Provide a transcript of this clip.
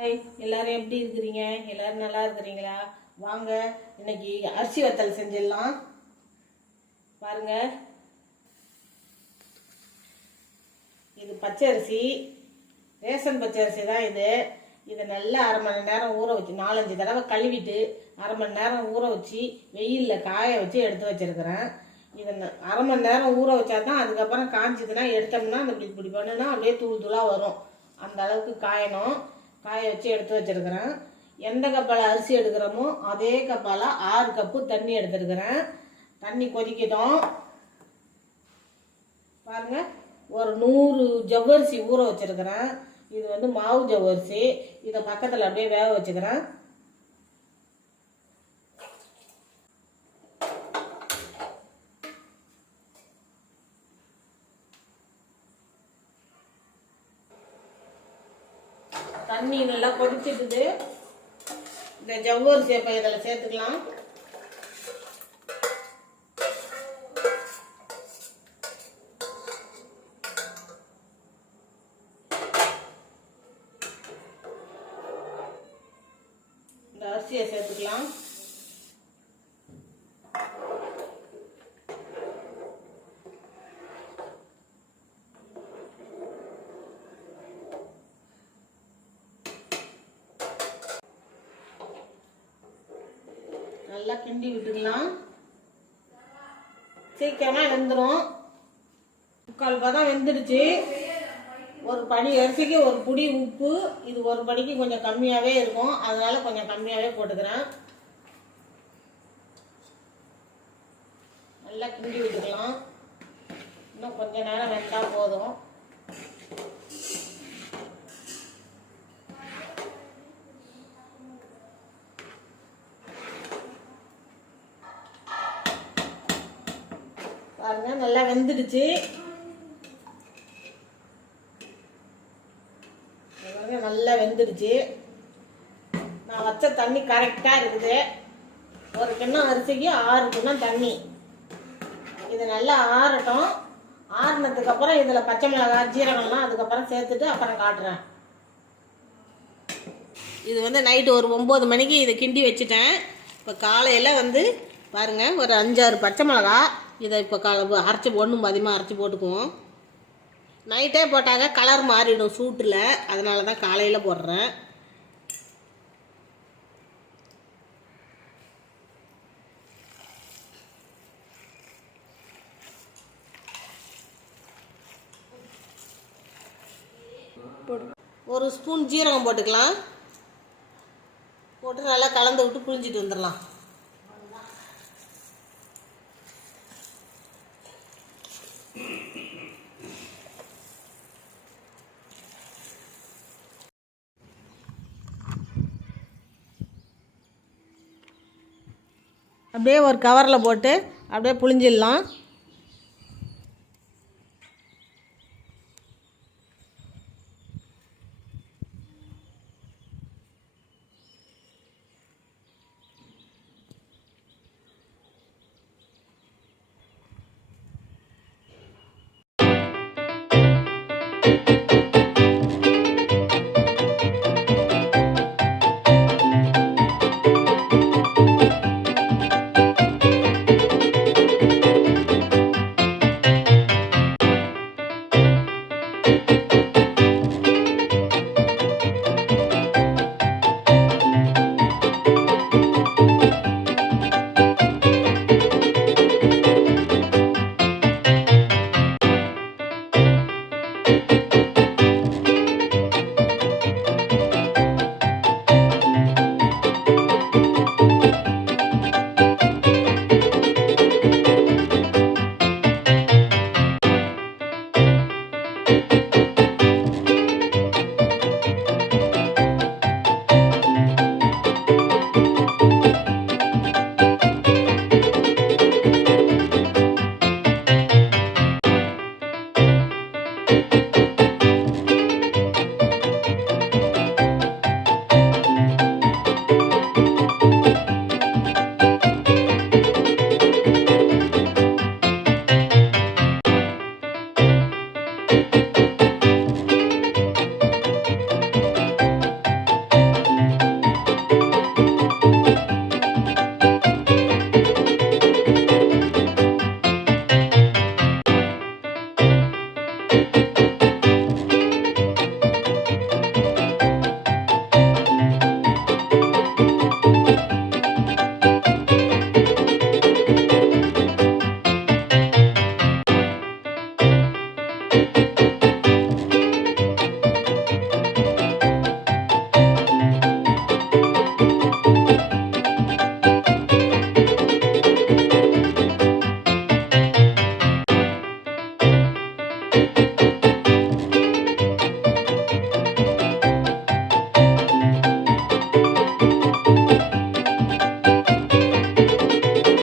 Hi, எல்லாரும் எப்படி இருக்கிறீங்க? எல்லாரும் நல்லா இருக்கிறீங்களா? வாங்க, இன்னைக்கு அரிசி வத்தல் செஞ்சிடலாம். பாருங்க, இது பச்சை அரிசி, ரேஷன் பச்சை அரிசி தான் இது. இதை நல்லா அரை மணி நேரம் ஊற வச்சு 4-5 தடவை கழுவிட்டு அரை மணி நேரம் ஊற வச்சு வெயிலில் காய வச்சு எடுத்து வச்சிருக்கிறேன். இதை அரை மணி நேரம் ஊற வச்சா தான் அதுக்கப்புறம் காய்ஞ்சதுன்னா எடுத்தோம்னா அந்த இப்படி பண்ணுனா அப்படியே தூள் தூளாக வரும். அந்த அளவுக்கு காயணும். காய வச்சு எடுத்து வச்சிருக்கிறேன். எந்த கப்பால் அரிசி எடுக்கிறோமோ அதே கப்பால் 6 கப்பு தண்ணி எடுத்துருக்கிறேன். தண்ணி கொதிக்கட்டும். பாருங்க, ஒரு 100 ஜவ்வரிசி ஊற வச்சிருக்கிறேன். இது வந்து மாவு ஜவ்வரிசி. இதை பக்கத்தில் அப்படியே வேக வச்சுக்கிறேன். தண்ணி நல்லா கொதிச்சிட்டுது. இந்த ஜவ்வரிசி இப்போ இதில் சேர்த்துக்கலாம். இந்த அரிசியை சேர்த்துக்கலாம். நல்லா கிண்டி விட்டுக்கலாம். சீக்கிரமா வெந்துடும். 3/4 பதம் வெந்துடுச்சு. ஒரு படி அரிசிக்கு ஒரு புடி உப்பு. இது ஒரு படிக்கு கொஞ்சம் கம்மியாகவே இருக்கும், அதனால கொஞ்சம் கம்மியாகவே போட்டுக்கிறேன். நல்லா கிண்டி விட்டுக்கலாம். இன்னும் கொஞ்ச நேரம் வெந்தால் போதும். பாருங்க, நல்லா வெந்துடுச்சு. நல்லா வெந்துடுச்சு. நான் வச்ச தண்ணி கரெக்டாக இருக்குது. ஒரு கிண்ணம் அரிசிக்கு 6 கிண்ணம் தண்ணி. இது நல்லா ஆறட்டும். ஆறுனதுக்கப்புறம் இதில் பச்சை மிளகாய், ஜீரகம்லாம் அதுக்கப்புறம் சேர்த்துட்டு அப்புறம் காட்டுறேன். இது வந்து நைட்டு ஒரு 9 மணிக்கு இதை கிண்டி வச்சுட்டேன். இப்போ காலையில் வந்து பாருங்கள், ஒரு 5-6 பச்சை மிளகா. இதை இப்போ அரைச்சி ஒன்றும் அதிகமாக அரைச்சி போட்டுக்குவோம். நைட்டே போட்டாங்க கலர் மாறிடும் சூட்டில், அதனால தான் காலையில் போடுறேன். ஒரு ஸ்பூன் ஜீரகம் போட்டுக்கலாம். போட்டு நல்லா கலந்து விட்டு புழிஞ்சிட்டு வந்துடலாம். அப்படியே ஒரு கவரில் போட்டு அப்படியே புழிஞ்சிடலாம்.